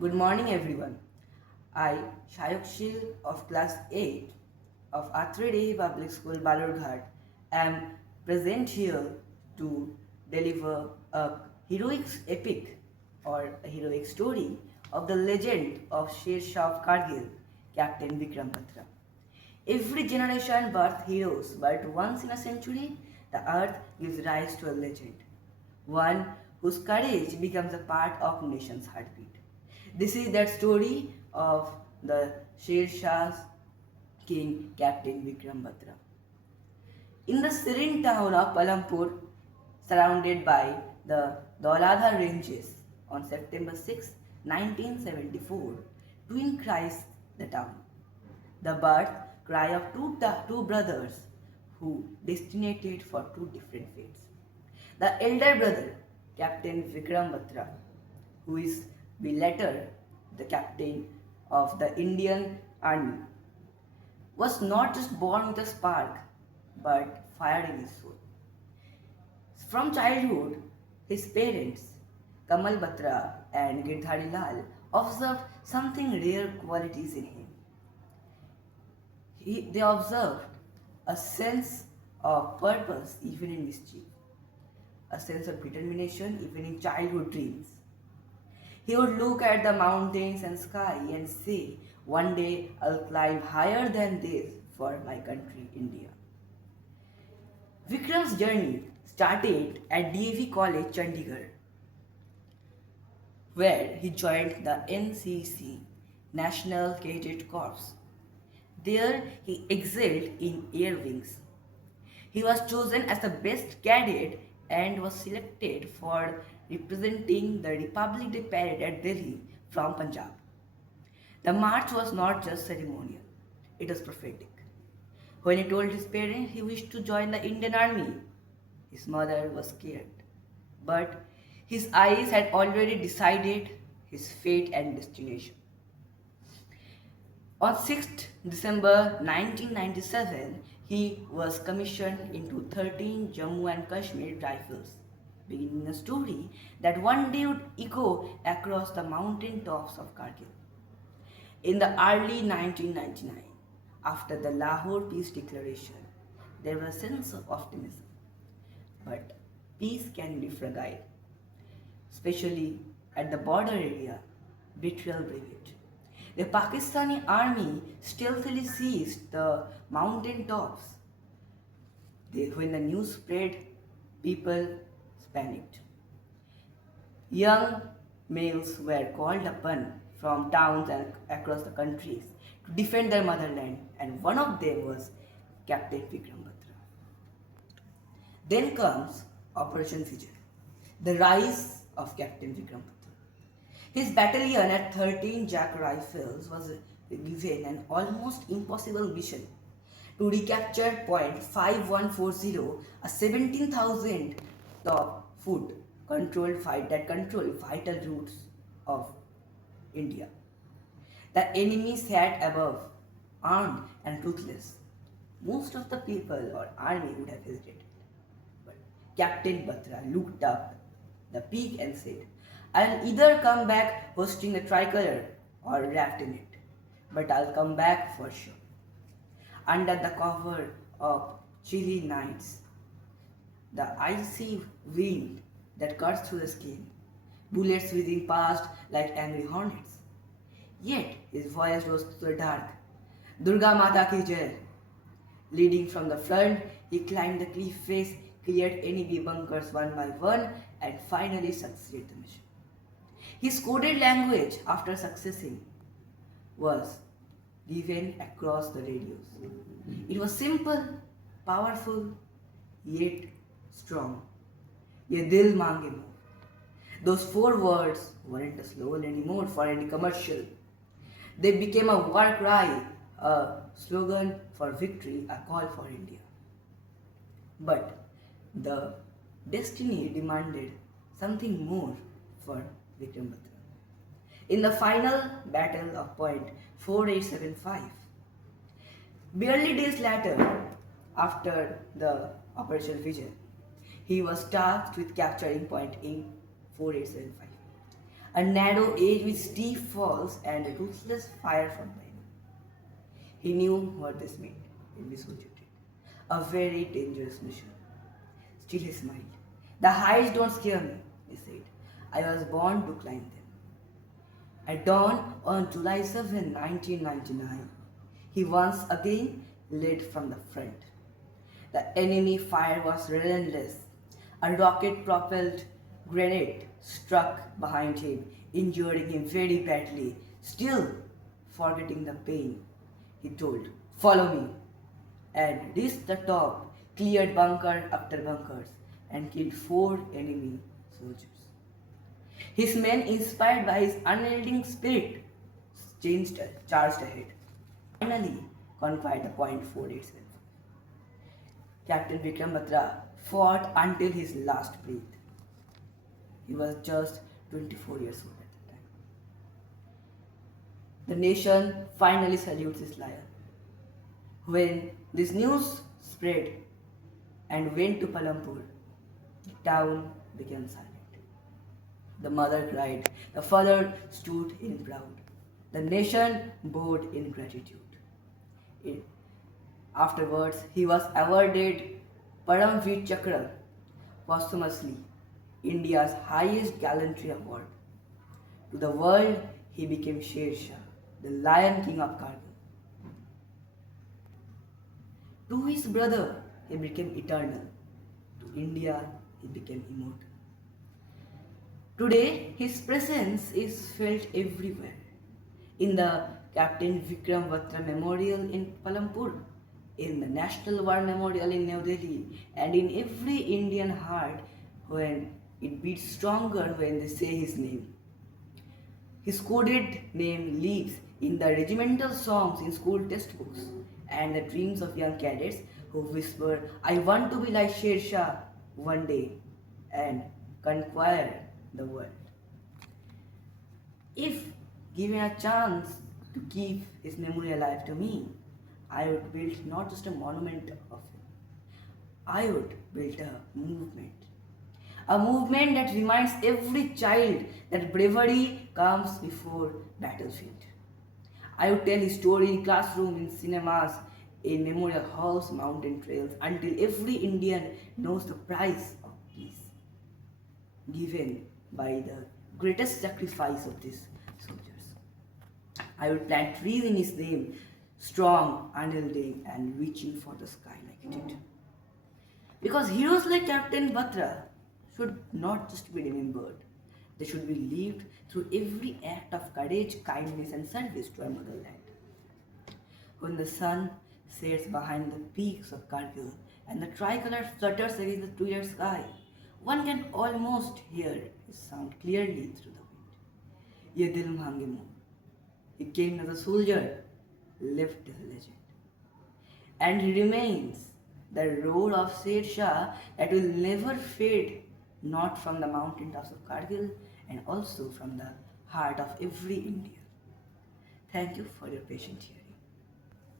Good morning, everyone. I, Shah of Class 8 of Athreday Public School, Balurghat, am present here to deliver a heroic epic or a heroic story of the legend of Shah of Kargil, Captain Vikram Batra. Every generation births heroes, but once in a century, the earth gives rise to a legend. One whose courage becomes a part of nation's heartbeat. This is that story of the Sher Shah's king, Captain Vikram Batra. In the serene town of Palampur, surrounded by the Dauladhar ranges, on September 6, 1974, twin cries the town. The birth cry of two brothers who destinated for two different fates. The elder brother, Captain Vikram Batra, who is the latter the captain of the Indian Army, was not just born with a spark, but fire in his soul. From childhood, his parents, Kamal Batra and Girdhari Lal, observed something rare qualities in him. They observed a sense of purpose even in mischief, a sense of determination even in childhood dreams. He would look at the mountains and sky and say, one day I'll climb higher than this for my country, India. Vikram's journey started at DAV College, Chandigarh, where he joined the NCC, National Cadet Corps. There he excelled in air wings. He was chosen as the best cadet and was selected for representing the Republic Day parade at Delhi from Punjab. The march was not just ceremonial, it was prophetic. When he told his parents he wished to join the Indian Army, his mother was scared. But his eyes had already decided his fate and destination. On 6th December 1997, he was commissioned into 13 Jammu and Kashmir Rifles, beginning a story that one day would echo across the mountain tops of Kargil. In the early 1999, after the Lahore Peace Declaration, there was a sense of optimism. But peace can be fragile, especially at the border area, betrayal brigade. The Pakistani army stealthily seized the mountain tops. When the news spread, people panicked. Young males were called upon from towns and across the countries to defend their motherland, and one of them was Captain Vikram Batra. Then comes Operation Vijay, the rise of Captain Vikram Batra. His battalion at 13 Jack Rifles was given an almost impossible mission to recapture point 5140, a 17,000 top foot that controlled vital routes of India. The enemy sat above, armed and ruthless. Most of the people or army would have hesitated. But Captain Batra looked up the peak and said, I'll either come back hosting the tricolor or wrapped in it, but I'll come back for sure. Under the cover of chilly nights, the icy wind that cuts through the skin, bullets whizzing past like angry hornets. Yet his voice rose to the dark. Durga Mata ki jai. Leading from the front, he climbed the cliff face, cleared enemy bunkers one by one, and finally succeeded the mission. His coded language, after succeeding, was given across the radios. It was simple, powerful, yet strong. Ye dil mange mo. Those four words weren't a slogan anymore for any commercial. They became a war cry, a slogan for victory, a call for India. But the destiny demanded something more for Vikram Batra. In the final battle of point 4875, barely days later, after the Operation Vijay, he was tasked with capturing point 4875. a narrow edge with steep falls and ruthless fire from the enemy. He knew what this meant in this soldier did. A very dangerous mission. Still he smiled. The heights don't scare me, he said. I was born to climb them. At dawn on July 7, 1999, he once again led from the front. The enemy fire was relentless. A rocket-propelled grenade struck behind him, injuring him very badly. Still, forgetting the pain, he told, "Follow me," and reached the top, cleared bunker after bunkers, and killed 4 enemy soldiers. His men, inspired by his unyielding spirit, charged ahead. Finally, conquered the point 487. Captain Vikram Batra fought until his last breath. He was just 24 years old at the time. The nation finally salutes his lion. When this news spread and went to Palampur, the town became silent. The mother cried, the father stood in proud. The nation bowed in gratitude. Afterwards, he was awarded Param Chakra posthumously, India's highest gallantry award. To the world, he became Shah, the Lion King of Kargil. To his brother, he became eternal. To India, he became immortal. Today, his presence is felt everywhere. In the Captain Vikram Batra Memorial in Palampur, in the National War Memorial in New Delhi, and in every Indian heart when it beats stronger when they say his name. His coded name lives in the regimental songs in school textbooks and the dreams of young cadets who whisper, "I want to be like Shah one day and conquer the world." If given a chance to keep his memory alive to me, I would build not just a monument of him, I would build a movement. A movement that reminds every child that bravery comes before battlefield. I would tell his story in classroom, in cinemas, in memorial halls, mountain trails, until every Indian knows the price of peace given by the greatest sacrifice of these soldiers. I would plant trees in his name, strong, unyielding, and reaching for the sky like he did. Because heroes like Captain Batra should not just be remembered, they should be lived through every act of courage, kindness, and service to our motherland. When the sun sets behind the peaks of Kargil and the tricolor flutters against the clear sky, one can almost hear his sound clearly through the wind. Ye dil bhange moon. He came as a soldier, lived as a legend. And he remains the roar of Shah that will never fade, not from the mountain tops of Kargil and also from the heart of every Indian. Thank you for your patience here.